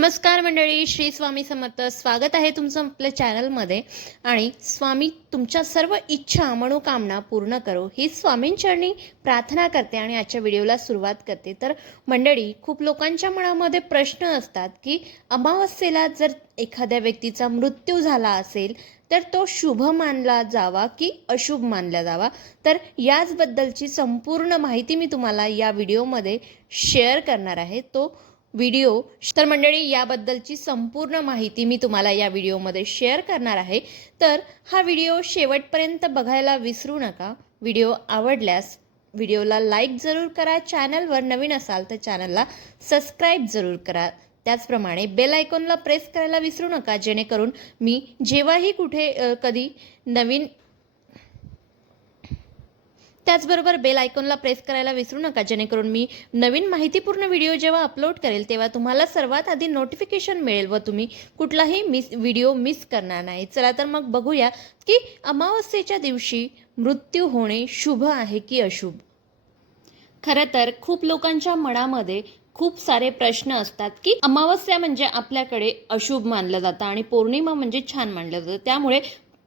नमस्कार मंडळी श्री स्वामी समर्थ. स्वागत आहे तुमचं आपल्या चॅनलमध्ये. आणि स्वामी तुमच्या सर्व इच्छा मनोकामना पूर्ण करो. ही स्वामींचरणी प्रार्थना करते आणि आजच्या व्हिडिओला सुरुवात करते. तर मंडळी खूप लोकांच्या मनामध्ये प्रश्न असतात की अमावस्येला जर एखाद्या व्यक्तीचा मृत्यू झाला असेल तर तो शुभ मानला जावा की अशुभ मानला जावा? तर याचबद्दलची संपूर्ण माहिती मी तुम्हाला या व्हिडिओमध्ये शेअर करणार आहे. तो व्हिडिओ. तर मंडळी याबद्दलची संपूर्ण माहिती मी तुम्हाला या व्हिडिओमध्ये शेअर करणार आहे. तर हा व्हिडिओ शेवटपर्यंत बघायला विसरू नका. व्हिडिओ आवडल्यास व्हिडिओला लाईक जरूर करा. चॅनलवर नवीन असाल तर चॅनलला सबस्क्राईब जरूर करा. त्याचप्रमाणे बेल आयकॉनला प्रेस करायला विसरू नका. जेणेकरून मी जेव्हाही कुठे कधी नवीन त्याचबरोबर बेल आयकॉनला प्रेस करायला विसरू नका जेणेकरून मी नवीन माहितीपूर्ण व्हिडिओ जेव्हा अपलोड करेल तेव्हा तुम्हाला सर्वात आधी नोटिफिकेशन मिळेल व तुम्ही कुठलाही मिस व्हिडिओ मिस करणार नाही. चला तर मग बघूया की अमावस्येच्या दिवशी मृत्यू होणे शुभ आहे की अशुभ? खरं तर खूप लोकांच्या मनामध्ये खूप सारे प्रश्न असतात की अमावस्या म्हणजे आपल्याकडे अशुभ मानलं जातं आणि पौर्णिमा म्हणजे छान मानलं जातं. त्यामुळे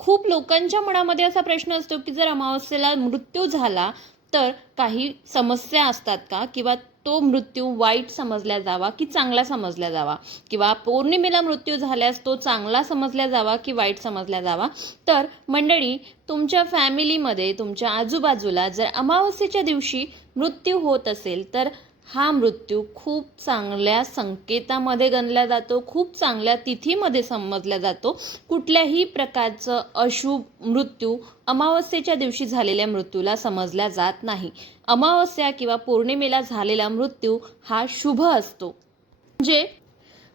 खूप लोकांच्या मनामध्ये असा प्रश्न असतो की जर अमावस्येला मृत्यू झाला तर काही समस्या असतात का? किंवा तो मृत्यू वाईट समजला जावा की चांगला समजला जावा? किंवा पौर्णिमेला मृत्यू झाल्यास तो चांगला समजला जावा की वाईट समजला जावा? तर मंडळी तुमच्या फॅमिलीमध्ये तुमच्या आजूबाजूला जर अमावस्येच्या दिवशी मृत्यू होत असेल तर हा मृत्यू खूप चांगल्या संकेतामध्ये गणला जातो खूप चांगल्या तिथीमध्ये समजला जातो. कुठल्याही प्रकारचं अशुभ मृत्यू अमावस्येच्या दिवशी झालेल्या मृत्यूला समजला जात नाही. अमावस्या किंवा पौर्णिमेला झालेला मृत्यू हा शुभ असतो. म्हणजे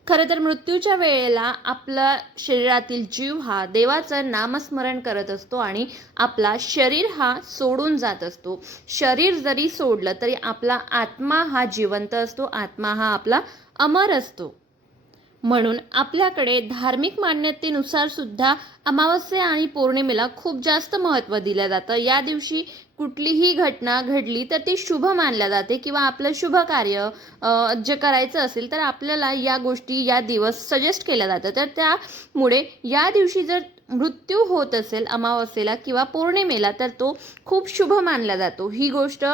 खरं तर मृत्यूच्या वेळेला आपला शरीरातील जीव हा देवाचं नामस्मरण करत असतो आणि आपला शरीर हा सोडून जात असतो. शरीर जरी सोडलं तरी आपला आत्मा हा जिवंत असतो. आत्मा हा आपला अमर असतो. म्हणून आपल्याकडे धार्मिक मान्यतेनुसार सुद्धा अमावस्या आणि पौर्णिमेला खूप जास्त महत्त्व दिलं जातं. या दिवशी कुठलीही घटना घडली तर ती शुभ मानल्या जाते किंवा आपलं शुभ कार्य जे करायचं असेल तर आपल्याला या गोष्टी या दिवस सजेस्ट केल्या जातं तर त्यामुळे या दिवशी जर मृत्यू होत असेल अमावस्येला किंवा पौर्णिमेला तर तो खूप शुभ मानला जातो. ही गोष्ट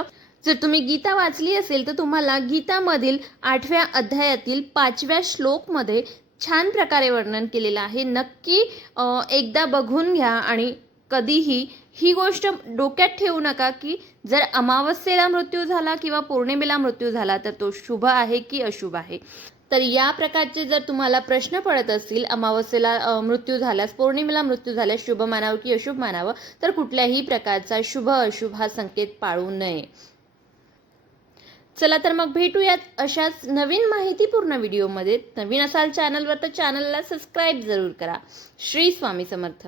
जर तुम्ही गीता वाचली असेल तर तुम्हाला गीतामधील आठव्या अध्यायातील पाचव्या श्लोकमध्ये छान प्रकारे वर्णन केलेलं आहे. नक्की एकदा बघून घ्या आणि कधीही ही गोष्ट डोक्यात ठेवू नका की जर अमावस्येला मृत्यू झाला किंवा पौर्णिमेला मृत्यू झाला तर तो शुभ आहे की अशुभ आहे? तर या प्रकारचे जर तुम्हाला प्रश्न पडत असतील अमावस्येला मृत्यू झाल्यास पौर्णिमेला मृत्यू झाल्यास शुभ मानावं की अशुभ मानावं तर कुठल्याही प्रकारचा शुभ अशुभ हा संकेत पाळू नये. चला तर मग भेटूयात अशाच नवीन माहितीपूर्ण व्हिडिओमध्ये. नवीन असाल चॅनलवर तर चॅनलला सबस्क्राईब जरूर करा. श्री स्वामी समर्थ.